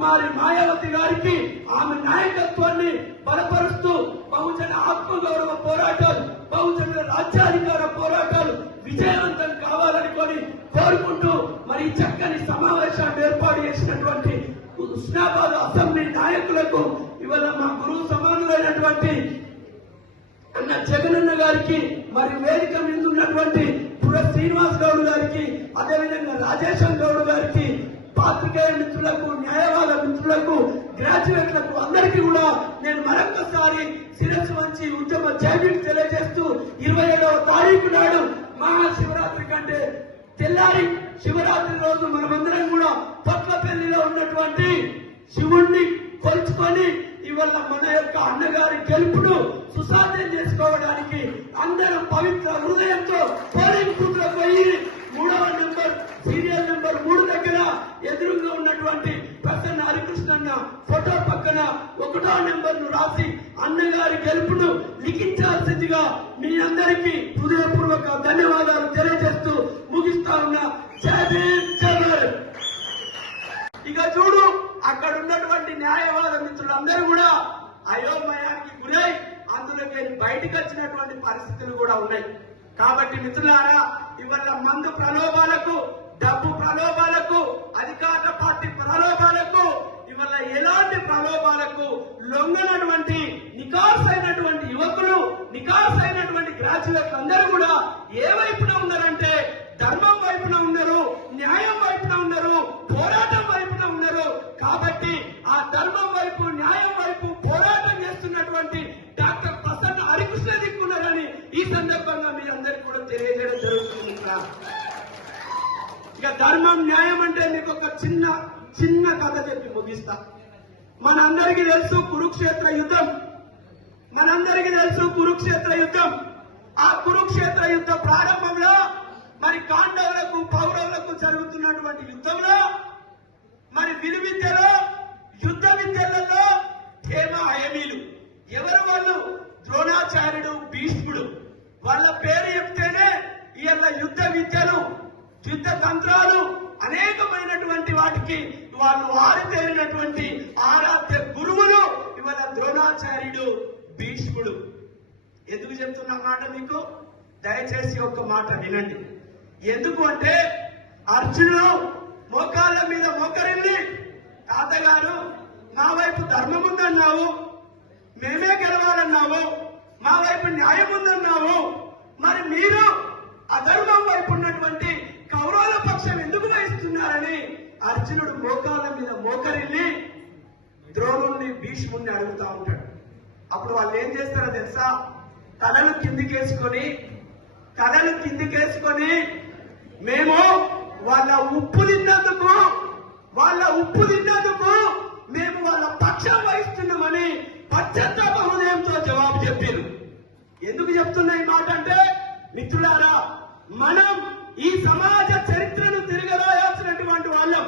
కుమారి మాయావతి గారికి ఆమె నాయకత్వాన్ని బలపరుస్తూ బహుజన ఆత్మగౌరవ పోరాటాలు, బహుజన రాజ్యాధికార పోరాటాలు విజయవంతం కావాలనుకొని కోరుకుంటూ మరి చక్కని సమావేశాన్ని ఏర్పాటు చేసినటువంటి హుస్నాబాద్ అసెంబ్లీ నాయకులకు ఇవాళ మా గురువు సమానులైనటువంటి అన్న జగనన్న గారికి మరి వేదిక మీద ఉన్నటువంటి పుర శ్రీనివాస్ గౌడ్ గారికి, అదేవిధంగా రాజేశం గౌడ్ గారికి, పాత్రికేయ మిత్రులకు, న్యాయవాద మిత్రులకు, గ్రాడ్యుయేట్లకు అందరికీ కూడా నేను మరొకసారి శిరస్సు వంచి ఉద్యమ జైబీకి తెలియజేస్తూ 27వ తారీఖు నాడు మహాశివరాత్రి కంటే తెల్లారి శివరాత్రి రోజు మనమందరం కూడా పట్లపల్లిలో ఉన్నటువంటి శివుణ్ణి కొలుచుకొని ఇవాళ మన యొక్క అన్నగారి గెలుపును సుసాధ్యం చేసుకోవడానికి అందరం పవిత్ర హృదయంతో పోలింగ్ బూత్ లో పోయి 3వ నెంబర్ సీరియల్ నెంబర్ 3 దగ్గర ఎదురుగా ఉన్నటువంటి ప్రసన్న హరికృష్ణన్న ఫోటో పక్కన 1వ నెంబర్ ను రాసి అన్నగారి గెలుపును లిఖించాల్సిందిగా మీ అందరికీ హృదయపూర్వక ధన్యవాదాలు తెలియజేస్తూ ముగిస్తా ఉన్నా. జై భీమ్, జై భారత్. ఇక చూడు, అక్కడ ఉన్నటువంటి న్యాయవాద మిత్రులందరూ కూడా అయోమయానికి గురై అందులోకి బయటకు వచ్చినటువంటి పరిస్థితులు కూడా ఉన్నాయి. కాబట్టి మిత్రులారా, ఇవాళ మందు ప్రలోభాలకు, డబ్బు ప్రలోభాలకు, అధికార పార్టీ ప్రలోభాలకు, ఇవాళ ఎలాంటి ప్రలోభాలకు లొంగనటువంటి నికార్సైనటువంటి యువకులు, నికార్సైనటువంటి గ్రాడ్యుయేట్లు అందరూ కూడా ఏ వైపున ఉన్నారంటే ధర్మం వైపున ఉన్నారు, న్యాయం వైపున ఉన్నారు, పోరాటం వైపున ఉన్నారు. కాబట్టి ఆ ధర్మం వైపు, న్యాయం వైపు పోరాటం చేస్తున్నటువంటి డాక్టర్ ప్రసన్న హరికృష్ణ దిక్కున్నారని ఈ సందర్భంగా మీరందరికీ కూడా తెలియజేయడం జరుగుతుంది. ఇక ధర్మం, న్యాయం అంటే మీకు ఒక చిన్న కథ చెప్పి ముగిస్తా. మనందరికీ తెలుసు కురుక్షేత్ర యుద్ధం. మనందరికీ తెలుసు కురుక్షేత్ర యుద్ధం. ఆ కురుక్షేత్ర యుద్ధ ప్రారంభంలో మరి పాండవులకు, పౌరవులకు జరుగుతున్నటువంటి యుద్ధంలో మరి విలువిద్యలో, యుద్ధ విద్యలలో హేమ హయమీలు ఎవరు? వాళ్ళు ద్రోణాచార్యుడు, భీష్ముడు. వాళ్ళ పేరు చెప్తేనే ఇవాళ యుద్ధ విద్యలు, యుద్ధ తంత్రాలు అనేకమైనటువంటి వాటికి వాళ్ళు ఆరితేరినటువంటి ఆరాధ్య గురువులు ఇవాళ ద్రోణాచార్యుడు, భీష్ముడు. ఎందుకు చెప్తున్న మాట మీకు దయచేసి ఒక్క మాట వినండి. ఎందుకు అంటే అర్జునుడు మోకాళ్ళ మీద మోకరిల్లి, తాతగారు మా వైపు ధర్మం ఉందన్నావు, మేమే గెలవాలన్నావు, మా వైపు న్యాయం ఉందన్నావు, మరి మీరు అధర్మం వైపు ఉన్నటువంటి కౌరవుల పక్షం ఎందుకు వహిస్తున్నారని అర్జునుడు మోకాళ్ళ మీద మోకరిల్లి ద్రోణుణ్ణి, భీష్ముణ్ణి అడుగుతా ఉంటాడు. అప్పుడు వాళ్ళు ఏం చేస్తారో తెలుసా? తలలు కిందికేసుకొని మేము వాళ్ళ ఉప్పు తిన్నందుకు మేము వాళ్ళ పక్షం వహిస్తున్నామని పశ్చాత్తాప హృదయంతో జవాబు చెప్పారు. ఎందుకు చెప్తున్నా ఈ మాట అంటే, మిత్రులారా, మనం ఈ సమాజ చరిత్రను తిరగరాయాల్సినటువంటి వాళ్ళం,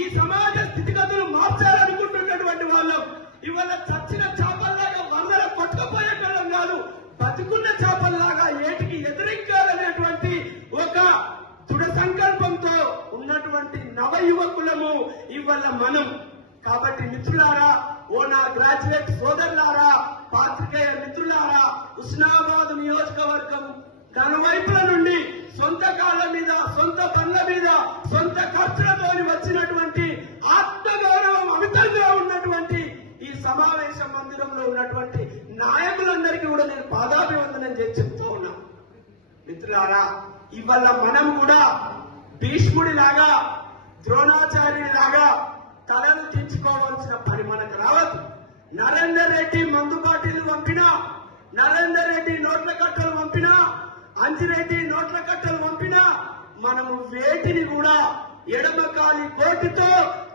ఈ సమాజ స్థితిగతులు మార్చాలనుకుంటున్నటువంటి వాళ్ళం. ఇవాళ చచ్చిన చేపల్లాగా వందల కొట్టుకుపోయేటం కాదు, బతుకున్న చేపల్లాగా ఏటికి ఎదురించాలనేటువంటి ఒక దృఢ సంకల్పంతో ఉన్నటువంటి నవ యువకులము ఇవాళ మనం. కాబట్టి మిత్రులారా, ఓ నా గ్రాడ్యుయేట్ సోదరులారా, పాత్రికేయ మిత్రులారా, హుస్నాబాద్ నియోజకవర్గం నలువైపుల నుండి సొంత కాళ్ళ మీద, సొంత పనుల మీద, సొంత ఖర్చులతో వచ్చినటువంటి ఆత్మగౌరవం అమితంగా ఉన్నటువంటి ఈ సమావేశ మందిరంలో ఉన్నటువంటి నాయకులందరికీ కూడా నేను పాదాభివందనం చేసి చెప్తూ ఉన్నా. మిత్రులారా, ఇవాళ మనం కూడా భీష్ముడి లాగా, ద్రోణాచార్యుడి లాగా తలను తెచ్చుకోవాల్సిన పని మనకు రావద్దు. నరేందర్ రెడ్డి మందు బాటిల్ పంపినా, నరేందర్ రెడ్డి నోట్ల కట్టలు పంపినా, అంజిరెడ్డి నోట్ల కట్టలు పంపినా మనము వేటిని కూడా ఎడమకాలి కోటితో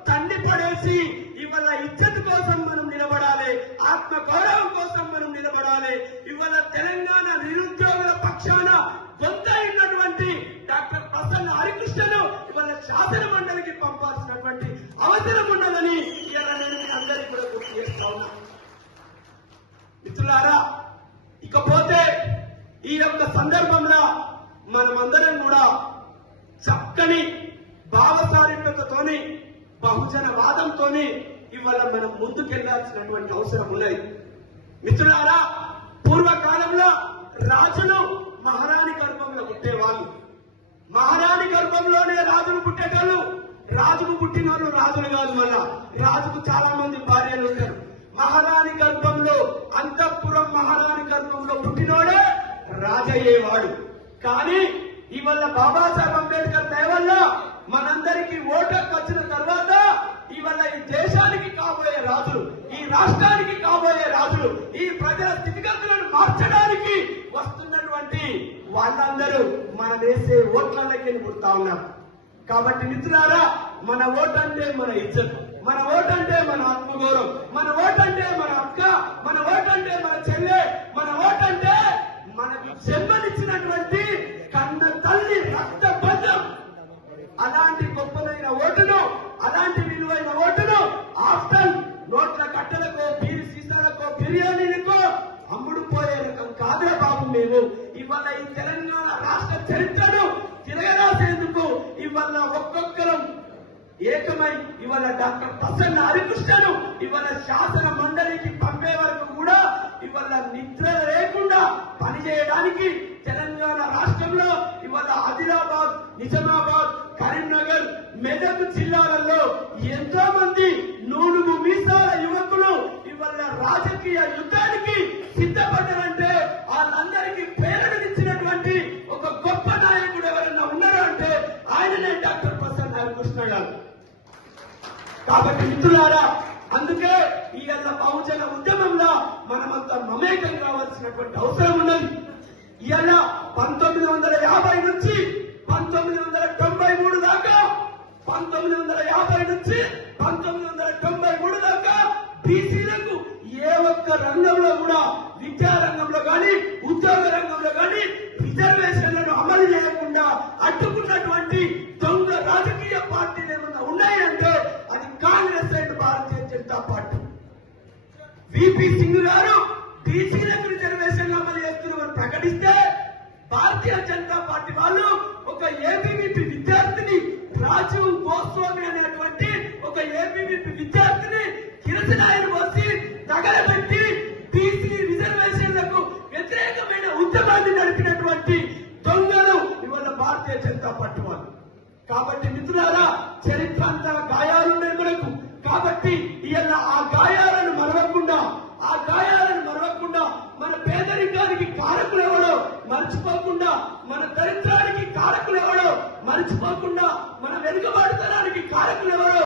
తన్ని పడేసి ఇవాళ ఇజ్జత్ కోసం మనం నిలబడాలి, ఆత్మ గౌరవం కోసం మనం నిలబడాలి. ఇవాళ తెలంగాణ నిరుద్యోగుల పక్షాన గొంతైనటువంటి డాక్టర్ ప్రసన్న హరికృష్ణను ఇవాళ శాసన మండలికి పంపాల్సినటువంటి అవసరం ఉన్నదని ఇవాళ నేను మీ అందరికీ కూడా గుర్తు చేస్తా ఉన్నా. మిత్రులారా, ఇకపోతే ఈ యొక్క సందర్భంలో మనమందరం కూడా చక్కని భావసారికతతోని బహుజన వాదంతోనే ఇవాళ మనం ముందుకెళ్లాల్సినటువంటి అవసరం ఉన్నది. మిత్రులారా, పూర్వకాలంలో రాజులు మహారాణి గర్భంలో పుట్టేవాళ్ళు. మహారాణి గర్భంలోనే రాజులు పుట్టేటోళ్ళు. రాజుకు పుట్టిన వాళ్ళు రాజులు కాదు, మళ్ళా రాజుకు చాలా మంది భార్యలు ఉంటారు. మహారాణి గర్భంలో, అంతఃపురం మహారాణి గర్భంలో పుట్టినోడే రాజయ్యేవాడు. కానీ ఇవాళ బాబాసాహెబ్ అంబేద్కర్ దయ వల్ల మనందరికీ ఓటు వచ్చిన తర్వాత ఇవాళ ఈ దేశానికి కాబోయే రాజులు, ఈ రాష్ట్రానికి కాబోయే రాజులు, ఈ ప్రజల స్థితిగతులను మార్చడానికి వస్తున్నటువంటి వాళ్ళందరూ మనం వేసే ఓట్లకి పుడతా ఉన్నారు. కాబట్టి మిత్రులారా, మన ఓటంటే మన ఇజ్జత్, మన ఓటంటే మన ఆత్మగౌరవం, మన ఓటంటే మన అక్క, మన ఓటంటే మన చెల్లె, మన ఓటంటే మనకు జన్మనిచ్చినటువంటి కన్న తల్లి రక్త బంధం. అలాంటి గొప్పదైన ఓటును, అలాంటి విలువైన ఓటును ఆఫ్టర్ నోట్ల కట్టలకో, బీరు సీసాలకో, బిర్యానీలకో అమ్ముడు పోయే రకం కాదురా బాబు మేము. ఇవాళ ఈ తెలంగాణ రాష్ట్ర చరిత్రను తిరగరాసేందుకు ఇవాళ ఒక్కొక్కరం ఏకమై ఇవాళ డాక్టర్ ప్రసన్న హరికృష్ణను ఇవాళ శాసన మండలికి పంపే వరకు కూడా ఇవాళ నిద్ర లేకుండా పనిచేయడానికి తెలంగాణ రాష్ట్రంలో ఇవాళ ఆదిలాబాద్, నిజామాబాద్, కరీంనగర్, మెదక్ జిల్లాలలో ఎంతో మంది నూలుగు మీసాల యువకులు ఇవాళ రాజకీయ యుద్ధానికి సిద్ధపడ్డారంటే వాళ్ళందరికీ ప్రేరణనిచ్చినటువంటి ఒక గొప్ప నాయకుడు ఎవరైనా ఉన్నారో అంటే ఆయననే డాక్టర్ ప్రసన్న హరికృష్ణ గారు. కాబట్టి మిత్రులారా, అందుకే ఇవాళ బహుజన ఉద్యమంలో మనమంతా మమేకం కావాల్సినటువంటి అవసరం ఉన్నది. ఇవాళ 1950 నుంచి 1993 దాకా, 1950 నుంచి 1993 దాకా బీసీలకు ఏ ఒక్క రంగంలో కూడా, విద్యా రంగంలో కానీ, ఉద్యోగ రంగంలో కానీ రిజర్వేషన్లను అమలు చేయకుండా అడ్డుకున్నటువంటి దొంగ రాజకీయ పార్టీలు ఏమన్నా ఉన్నాయంటే అది Congress and Bharatiya Janata party. VP Singh గారు బీసీలకు రిజర్వేషన్లు అమలు చేస్తున్నామని ప్రకటిస్తే భారతీయ జనతా పార్టీ వాళ్ళు ఒక ఏబీవీపీ విద్యార్థిని, రాజీవ్ గోస్వామి అనేటువంటి ఒక ఏబీవీపీ విద్యార్థిని కిరసనాయలు వచ్చి తగలబెట్టి బీసీ రిజర్వేషన్లకు వ్యతిరేకమైన ఉద్యమాన్ని నడిపినటువంటి దొంగలు ఇవాళ భారతీయ జనతా పార్టీ వాళ్ళు. కాబట్టి మిత్రులారా, చరిత్ర అంతా గాయాలున్నాయి మనకు. కాబట్టి ఇవాళ ఆ గాయాలను మరవకుండా, మన పేదరికానికి కారకులు ఎవడో మర్చిపోకుండా, మన దరిద్రానికి కారకులు ఎవడో మర్చిపోకుండా, మన వెనుకబాటుతనానికి కారకులు ఎవరో